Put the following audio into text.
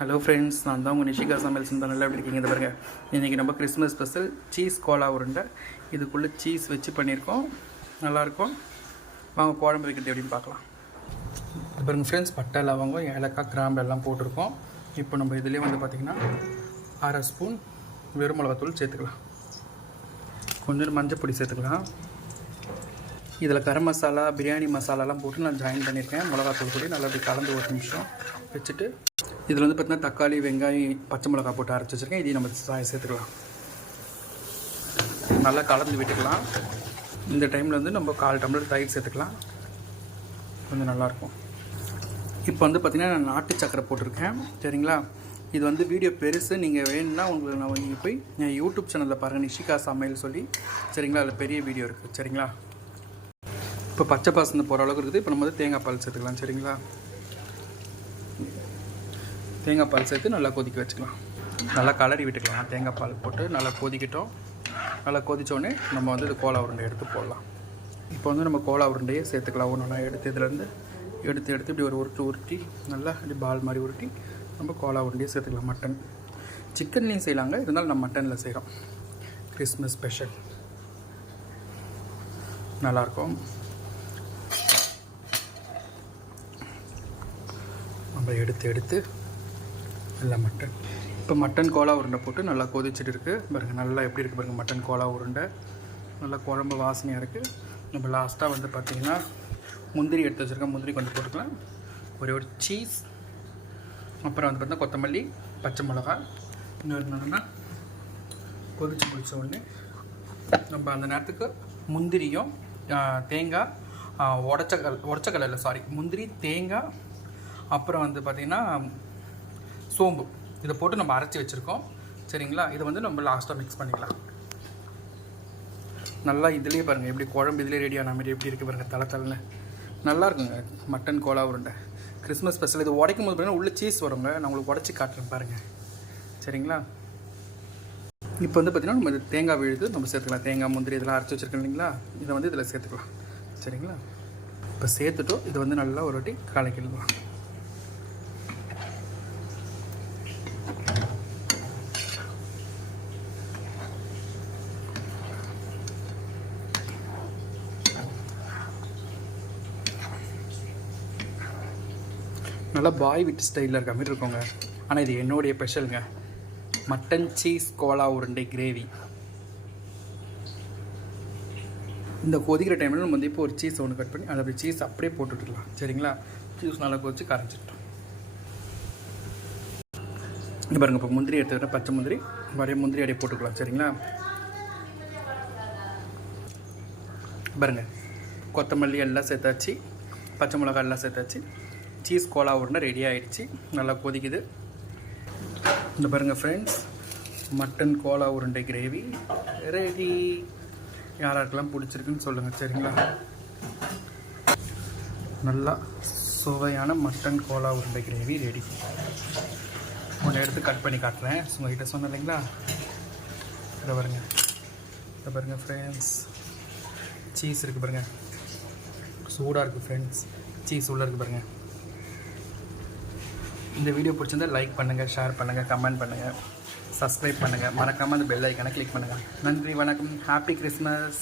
Hello friends, நான் தான் உங்கள் நிஷிகா சமையல் செஞ்சா நல்லா எப்படி இருக்கீங்க? பாருங்க, இன்றைக்கி நம்ம கிறிஸ்மஸ் ஸ்பெஷல் சீஸ் கோலா உருண்டை. இதுக்குள்ளே சீஸ் வச்சு பண்ணியிருக்கோம், நல்லாயிருக்கும். வாங்க குழம்பு வைக்கிறது எப்படின்னு பார்க்கலாம். பாருங்கள் ஃப்ரெண்ட்ஸ், பட்டை லவங்கம் ஏலக்காய் கிராம்பு எல்லாம் போட்டிருக்கோம். இப்போ நம்ம இதுலேயே வந்து பார்த்திங்கன்னா 1/2 ஸ்பூன் வெறும் மிளகாத்தூள் சேர்த்துக்கலாம். கொஞ்சம் மஞ்சள் பொடி சேர்த்துக்கலாம். இதில் கரம் மசாலா பிரியாணி மசாலாலாம் போட்டு நான் ஜாயின் பண்ணியிருக்கேன். மிளகாத்தூள் பொடி நல்லா அப்படி கலந்து 1 நிமிஷம் வச்சுட்டு இதில் வந்து பார்த்திங்கன்னா தக்காளி வெங்காயம் பச்சை மிளகா போட்டு அரைச்சி வச்சுருக்கேன். இதையும் நம்ம சேர்த்துக்கலாம். நல்லா கலந்து விட்டுக்கலாம். இந்த டைமில் வந்து நம்ம 1/4 டம்ளர் தயிர் சேர்த்துக்கலாம், கொஞ்சம் நல்லாயிருக்கும். இப்போ வந்து பார்த்திங்கன்னா நான் நாட்டு சக்கரை போட்டிருக்கேன், சரிங்களா? இது வந்து வீடியோ பெருசு, நீங்கள் வேணும்னா உங்களுக்கு நான் நீங்கள் போய் என் யூடியூப் சேனலில் பாருங்கள், நிஷிகா சமையல் சொல்லி, சரிங்களா? அதில் பெரிய வீடியோ இருக்குது, சரிங்களா? இப்போ பச்சை பாசனை போகிற அளவுக்கு இருக்குது. இப்போ நம்ம வந்து தேங்காய் பால் சேர்த்துக்கலாம், சரிங்களா? தேங்காய் பால் சேர்த்து நல்லா கொதிக்க வச்சுக்கலாம். நல்லா கலரி விட்டுக்கலாம். தேங்காய் பால் போட்டு நல்லா கொதிக்கிட்டோம். நல்லா கொதித்தோடனே நம்ம வந்து இது கோலா உருண்டை எடுத்து போடலாம். இப்போ வந்து நம்ம கோலா உருண்டையே சேர்த்துக்கலாம். ஒன்றா எடுத்து இதிலேருந்து எடுத்து இப்படி ஒரு உருட்டி நல்லா இப்படி பால் மாதிரி உருட்டி நம்ம கோலா உருண்டையே சேர்த்துக்கலாம். மட்டன் சிக்கன்லேயும் செய்யலாங்க, இருந்தாலும் நம்ம மட்டனில் செய்கிறோம். கிறிஸ்மஸ் ஸ்பெஷல் நல்லாயிருக்கும். நம்ம எடுத்து நல்லா மட்டன். இப்போ மட்டன் கோலா உருண்டை போட்டு நல்லா கொதிச்சுட்டு இருக்குது பாருங்கள். நல்லா எப்படி இருக்குது பாருங்கள், மட்டன் கோலா உருண்டை நல்லா குழம்பு வாசனையாக இருக்குது. நம்ம லாஸ்ட்டாக வந்து பார்த்திங்கன்னா முந்திரி எடுத்து வச்சுருக்கோம். முந்திரி கொஞ்சம் போட்டுக்கலாம். ஒரு சீஸ், அப்புறம் வந்து பார்த்திங்கன்னா கொத்தமல்லி, பச்சை மிளகா. இன்னொரு என்னென்னா கொதிச்சு பிடிச்ச உடனே நம்ம அந்த நேரத்துக்கு முந்திரியும் தேங்காய் உடச்சக்கல்ல முந்திரி தேங்காய், அப்புறம் வந்து பார்த்திங்கன்னா சோம்பு, இதை போட்டு நம்ம அரைச்சி வச்சுருக்கோம், சரிங்களா? இதை வந்து நம்ம லாஸ்ட்டாக மிக்ஸ் பண்ணிக்கலாம். நல்லா இதுலேயே பாருங்கள் எப்படி குழம்பு இதிலே ரெடியான மாதிரி எப்படி இருக்குது பாருங்கள், தலைன்னு நல்லா இருக்குங்க. மட்டன் கோலா உருண்டை கிறிஸ்மஸ் ஸ்பெஷல். இது உடைக்கும் போது பார்த்தீங்கன்னா உள்ளே சீஸ் வருங்க. நான் உங்களுக்கு உடச்சி காட்டுறேன் பாருங்கள், சரிங்களா? இப்போ வந்து பார்த்திங்கன்னா நம்ம தேங்காய் விழுது நம்ம சேர்த்துக்கலாம். தேங்காய் முந்திரி இதெல்லாம் அரைச்சி வச்சுருக்கோம் இல்லைங்களா? இதை வந்து இதில் சேர்த்துக்கலாம், சரிங்களா? இப்போ சேர்த்துட்டோம். இதை வந்து நல்லா ஒரு வாட்டி கலக்கிடலாம். நல்லா பாய் விட்டு ஸ்டைலில் இருக்க மாதிரி இருக்குங்க. ஆனால் இது என்னுடைய ஸ்பெஷலுங்க, மட்டன் சீஸ் கோலா உருண்டை கிரேவி. இந்த கொதிக்கிற டைமில் நம்ம வந்து இப்போ ஒரு சீஸ் ஒன்று கட் பண்ணி அதை அப்படி சீஸ் அப்படியே போட்டுட்டுக்கலாம், சரிங்களா? சீஸ் நல்லா கொதிச்சு கரைச்சிட்டோம். இங்கே பாருங்கள், இப்போ முந்திரி எடுத்துக்கிட்ட பச்சை முந்திரி வரைய முந்திரி அப்படியே போட்டுக்கலாம், சரிங்களா? பாருங்கள், கொத்தமல்லி எல்லாம் சேர்த்தாச்சு, பச்சை மிளகாய் எல்லாம் சேர்த்தாச்சு. சீஸ் கோலா உருண்டை ரெடி ஆகிடுச்சு, நல்லா கொதிக்குது. இந்த பாருங்கள் ஃப்ரெண்ட்ஸ், மட்டன் கோலா உருண்டை கிரேவி ரெடி. யாராருக்கெல்லாம் பிடிச்சிருக்குன்னு சொல்லுங்கள், சரிங்களா? நல்லா சுவையான மட்டன் கோலா உருண்டை கிரேவி ரெடி. ஒன்று எடுத்து கட் பண்ணி காட்டுறேன். உங்கள்கிட்ட சொன்னேன் இல்லைங்களா? இதை பாருங்கள் ஃப்ரெண்ட்ஸ், சீஸ் இருக்குது பாருங்கள், சூடாக இருக்குது ஃப்ரெண்ட்ஸ். சீஸ் உள்ளே இருக்குது பாருங்கள். இந்த வீடியோ பிடிச்சிருந்தால் லைக் பண்ணுங்கள், ஷேர் பண்ணுங்கள், கமெண்ட் பண்ணுங்கள், சப்ஸ்கிரைப் பண்ணுங்கள். மறக்காமல் அந்த பெல் ஐக்கானை கிளிக் பண்ணுங்கள். நன்றி, வணக்கம், ஹாப்பி கிறிஸ்மஸ்.